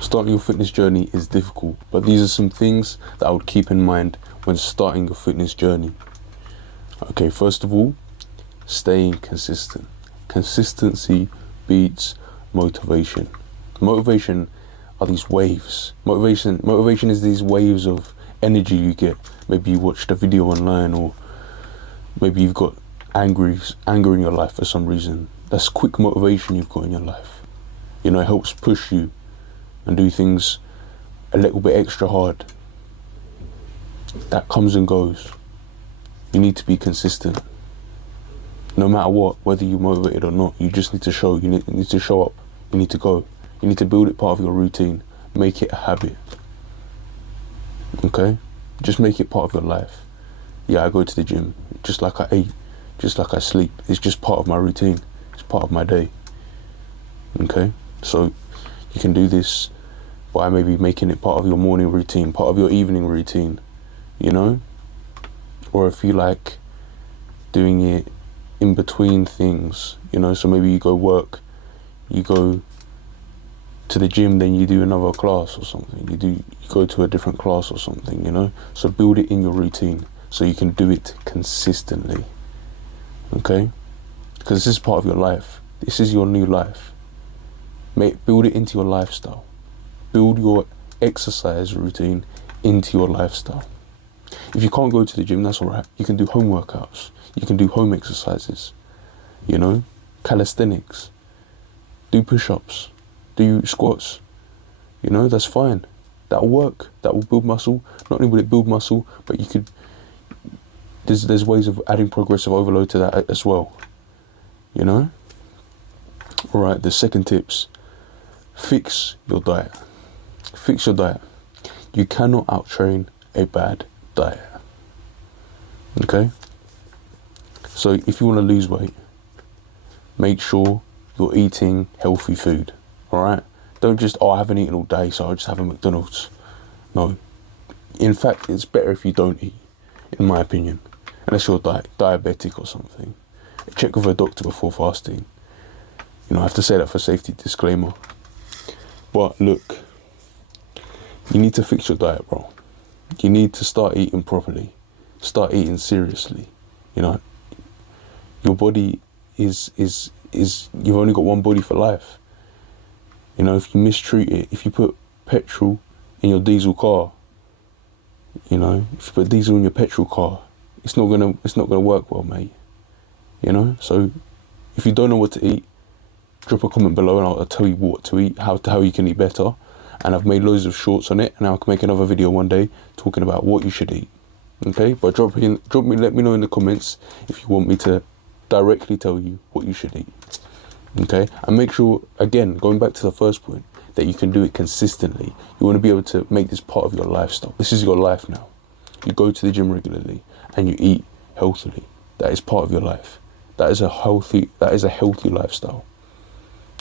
Starting your fitness journey is difficult, but these are some things that I would keep in mind when starting your fitness journey. Okay, first of all, staying consistent. Consistency beats motivation. Motivation are these waves. Motivation is these waves of energy you get. Maybe you watched a video online, or maybe you've got anger in your life for some reason. That's quick motivation you've got in your life. You know, it helps push you and do things a little bit extra hard. That comes and goes. You need to be consistent. No matter what, whether you're motivated or not, you just need to show. You need to show up. You need to go. You need to build it part of your routine. Make it a habit. Okay? Just make it part of your life. Yeah, I go to the gym just like I eat, just like I sleep. It's just part of my routine. It's part of my day. Okay? So you can do this by maybe making it part of your morning routine, part of your evening routine, you know? Or if you like doing it in between things, you know, so maybe you go work, you go to the gym, then you do another class or something. You go to a different class or something, you know? So build it in your routine so you can do it consistently. Okay? Because this is part of your life. This is your new life. Build it into your lifestyle. Build your exercise routine into your lifestyle. If you can't go to the gym, that's all right. You can do home workouts. You can do home exercises, you know, calisthenics, do push-ups, do squats, you know, that's fine. That'll work. That will build muscle. Not only will it build muscle, but you could, there's ways of adding progressive overload to that as well, you know. All right, the second tips, fix your diet. Fix your diet. You cannot outtrain a bad diet. Okay? So if you want to lose weight, make sure you're eating healthy food. Alright? Don't just, I haven't eaten all day, so I'll just have a McDonald's. No. In fact, it's better if you don't eat, in my opinion. Unless you're diabetic or something. Check with a doctor before fasting. You know, I have to say that for safety disclaimer. But look, you need to fix your diet, bro. You need to start eating properly. Start eating seriously. You know, your body is you've only got one body for life. You know, if you mistreat it, if you put petrol in your diesel car, you know, if you put diesel in your petrol car, it's not gonna work well, mate. You know, so if you don't know what to eat, drop a comment below and I'll tell you what to eat, how you can eat better. And I've made loads of shorts on it, and I can make another video one day talking about what you should eat. Okay, but let me know in the comments if you want me to directly tell you what you should eat. Okay, and make sure, again, going back to the first point, that you can do it consistently. You want to be able to make this part of your lifestyle. This is your life now. You go to the gym regularly and you eat healthily. That is part of your life. That is a healthy lifestyle.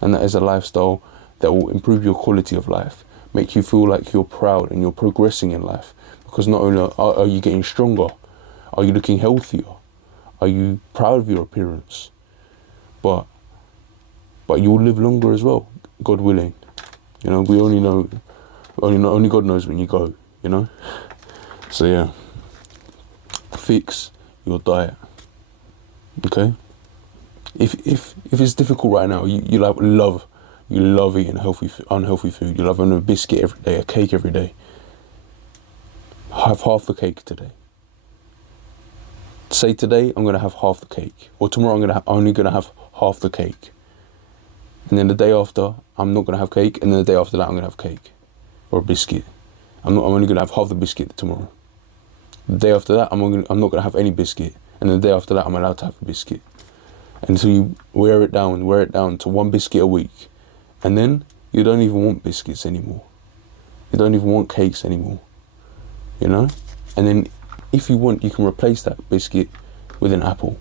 And that is a lifestyle that will improve your quality of life, make you feel like you're proud and you're progressing in life. Because not only are you getting stronger, are you looking healthier, are you proud of your appearance, but you'll live longer as well, God willing. You know, we only God knows when you go, you know. So yeah, fix your diet. Okay. If it's difficult right now, you love eating unhealthy food. You love having a biscuit every day, a cake every day. Have half the cake today. Say today I'm gonna have half the cake, or tomorrow I'm only gonna have half the cake, and then the day after I'm not gonna have cake, and then the day after that I'm gonna have cake or a biscuit. I'm only gonna have half the biscuit tomorrow. The day after that I'm not gonna have any biscuit, and then the day after that I'm allowed to have a biscuit. Until you wear it down to one biscuit a week, and then you don't even want biscuits anymore. You don't even want cakes anymore. You know? And then if you want, you can replace that biscuit with an apple.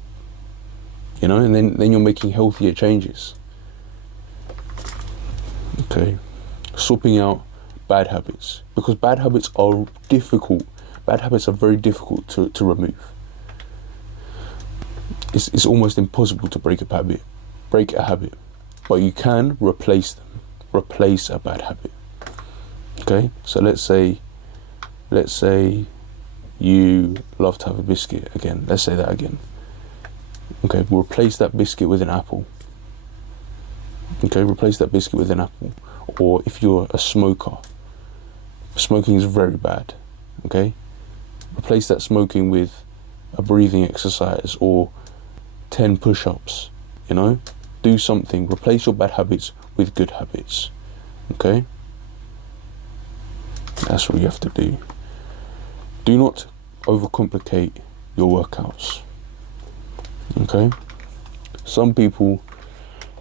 You know? And then you're making healthier changes. Okay. Swapping out bad habits. Because bad habits are difficult. Bad habits are very difficult to remove. It's almost impossible to break a habit. But you can replace them. Replace a bad habit. Okay, so let's say you love to have a biscuit again. Let's say that again. Okay, we'll replace that biscuit with an apple. Okay, replace that biscuit with an apple. Or if you're a smoker, smoking is very bad. Okay, replace that smoking with a breathing exercise or 10 push-ups. You know, do something. Replace your bad habits with good habits. Okay, that's what you have to do. Do not overcomplicate your workouts. Okay, some people,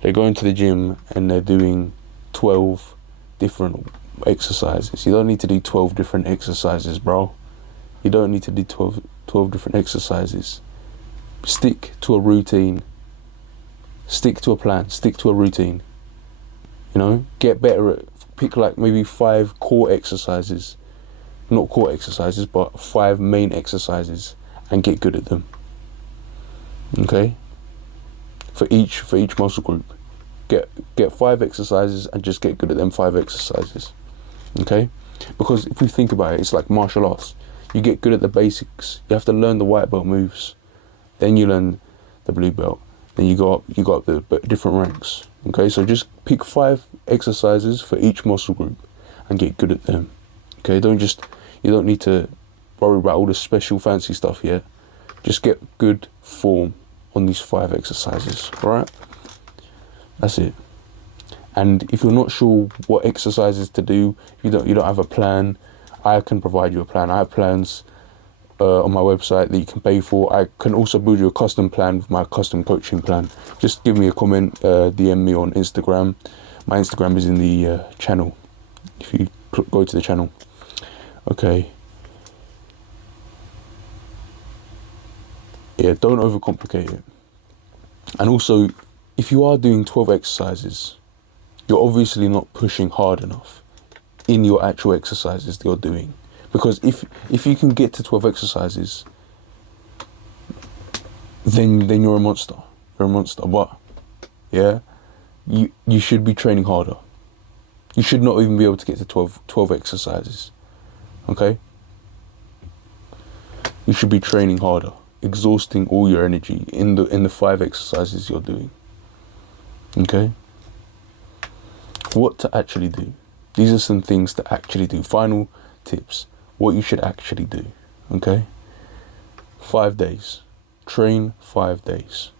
they go into the gym and they're doing 12 different exercises. You don't need to do 12 different exercises, bro. You don't need to do 12 different exercises. Stick to a routine. Stick to a plan. Stick to a routine. You know, get better at, pick like maybe 5 core exercises. Not core exercises, but 5 main exercises, and get good at them. Okay? For each muscle group. Get 5 exercises and just get good at them 5 exercises. Okay? Because if we think about it, it's like martial arts. You get good at the basics. You have to learn the white belt moves. Then you learn the blue belt. Then you go up the different ranks. Okay? So just pick 5 exercises for each muscle group and get good at them. Okay? You don't need to worry about all the special fancy stuff yet. Just get good form on these 5 exercises. Alright? That's it. And if you're not sure what exercises to do, you don't have a plan, I can provide you a plan. I have plans on my website that you can pay for. I can also build you a custom plan with my custom coaching plan. Just give me a comment, DM me on Instagram. My Instagram is in the channel, if you go to the channel. Okay. Yeah, don't overcomplicate it. And also, if you are doing 12 exercises, you're obviously not pushing hard enough in your actual exercises that you're doing. Because if you can get to 12 exercises, then you're a monster. You're a monster. But yeah, you should be training harder. You should not even be able to get to 12 exercises. Okay? You should be training harder, exhausting all your energy in the 5 exercises you're doing. Okay? What to actually do. These are some things to actually do. Final tips. What you should actually do. Okay? 5 days. Train 5 days.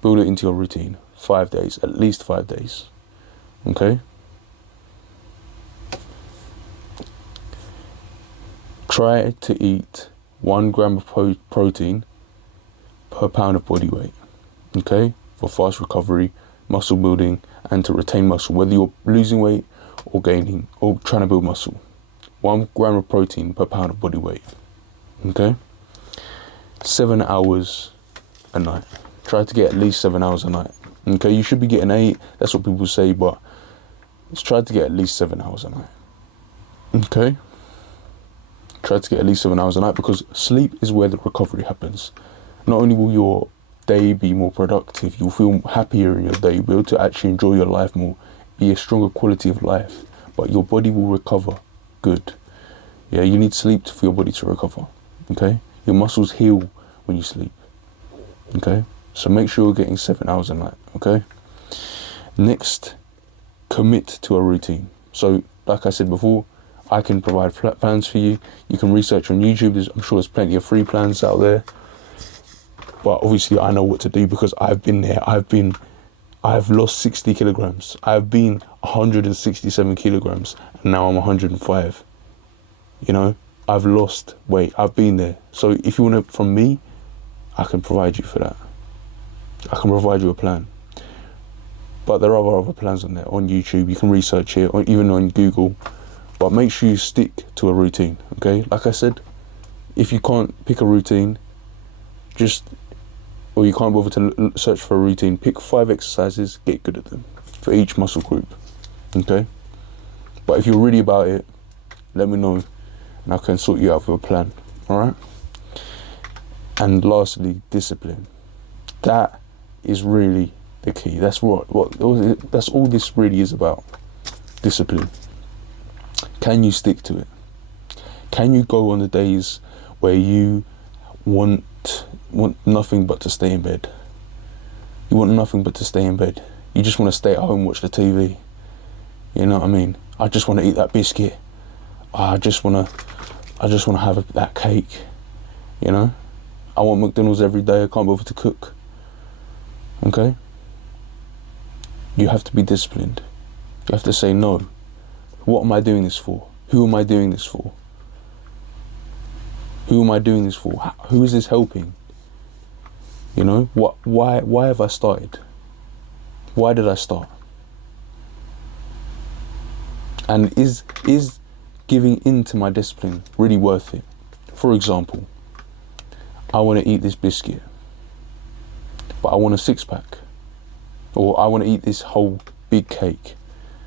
Build it into your routine. 5 days. At least 5 days. Okay? Try to eat 1 gram of protein per pound of body weight. Okay? For fast recovery, muscle building, and to retain muscle, whether you're losing weight or gaining or trying to build muscle. 1 gram of protein per pound of body weight. Okay? 7 hours a night. Try to get at least 7 hours a night. Okay? You should be getting 8. That's what people say, but let's try to get at least 7 hours a night. Okay? Try to get at least 7 hours a night, because sleep is where the recovery happens. Not only will your day be more productive, you'll feel happier in your day, you'll be able to actually enjoy your life more, be a stronger quality of life, but your body will recover good. Yeah, you need sleep for your body to recover. Okay? Your muscles heal when you sleep. Okay? So make sure you're getting 7 hours a night. Okay? Next, commit to a routine. So, like I said before, I can provide flat plans for you. You can research on YouTube. I'm sure there's plenty of free plans out there. But obviously I know what to do, because I've been there. I've lost 60 kilograms. I've been 167 kilograms, and now I'm 105. You know, I've lost weight. I've been there. So if you want it from me, I can provide you for that. I can provide you a plan. But there are other plans on there, on YouTube. You can research it, or even on Google. But make sure you stick to a routine, okay? Like I said, if you can't pick a routine, or you can't bother to search for a routine, pick 5 exercises, get good at them for each muscle group, okay? But if you're really about it, let me know, and I can sort you out with a plan, all right? And lastly, discipline. That is really the key. That's all this really is about. Discipline. Can you stick to it? Can you go on the days where you want nothing but to stay in bed? You want nothing but to stay in bed. You just want to stay at home, watch the TV. You know what I mean? I just want to eat that biscuit. I just want to have that cake. You know? I want McDonald's every day. I can't bother to cook. Okay? You have to be disciplined. You have to say no. What am I doing this for? Who am I doing this for? Who am I doing this for? Who is this helping? You know, why have I started? Why did I start? And is giving in to my discipline really worth it? For example, I want to eat this biscuit, but I want a 6-pack. Or I want to eat this whole big cake.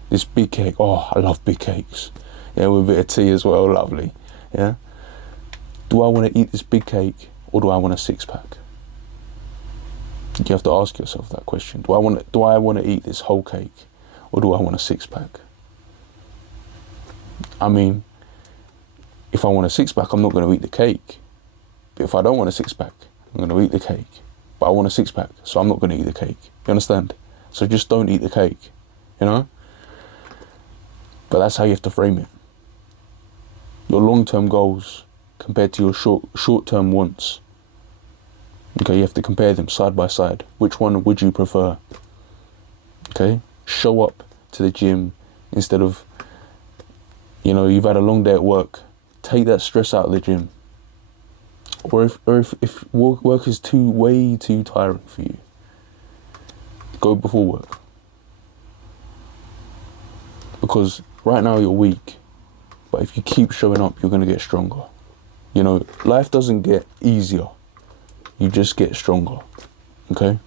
This big cake. Oh, I love big cakes. Yeah, with a bit of tea as well, lovely. Yeah. Do I want to eat this big cake, or do I want a 6-pack? You have to ask yourself that question. Do I want to eat this whole cake, or do I want a 6-pack? I mean, if I want a 6-pack, I'm not going to eat the cake. But if I don't want a 6-pack, I'm going to eat the cake. But I want a 6-pack, so I'm not going to eat the cake. You understand? So just don't eat the cake, you know? But that's how you have to frame it. Your long-term goals compared to your short-term wants. Okay, you have to compare them side by side. Which one would you prefer? Okay, show up to the gym instead of, you know, you've had a long day at work. Take that stress out of the gym. Or if work is way too tiring for you, go before work. Because right now you're weak, but if you keep showing up, you're going to get stronger. You know, life doesn't get easier. You just get stronger. Okay?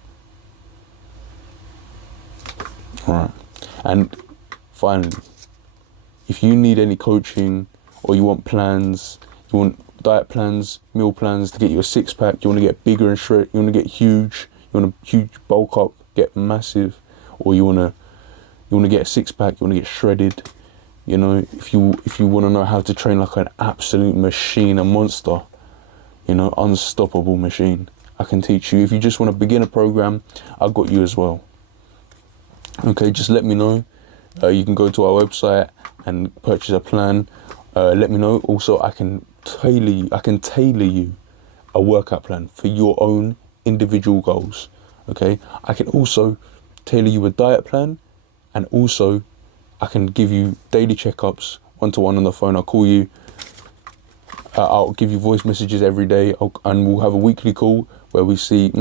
Alright. And finally, if you need any coaching, or you want plans, you want diet plans, meal plans to get you a 6-pack, you want to get bigger and shred, you want to get huge, you want a huge bulk up, get massive, or you want to get a 6-pack, you want to get shredded. You know, if you want to know how to train like an absolute machine, a monster, you know, unstoppable machine, I can teach you. If you just want to begin a program, I've got you as well. Okay, just let me know. You can go to our website and purchase a plan. Let me know. Also, I can tailor you a workout plan for your own individual goals. Okay, I can also tailor you a diet plan, and also I can give you daily checkups, one-to-one on the phone. I'll call you. I'll give you voice messages every day, and we'll have a weekly call where we see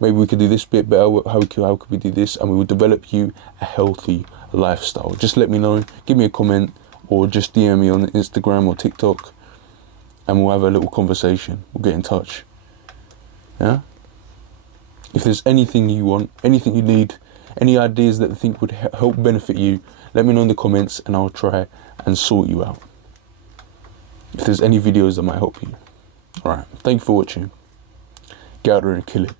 maybe we could do this bit better. How could we do this? And we will develop you a healthy lifestyle. Just let me know. Give me a comment, or just DM me on Instagram or TikTok, and we'll have a little conversation. We'll get in touch. Yeah. If there's anything you want, anything you need, any ideas that I think would help benefit you, let me know in the comments, and I'll try and sort you out. If there's any videos that might help you. Alright, thank you for watching. Get out there and kill it.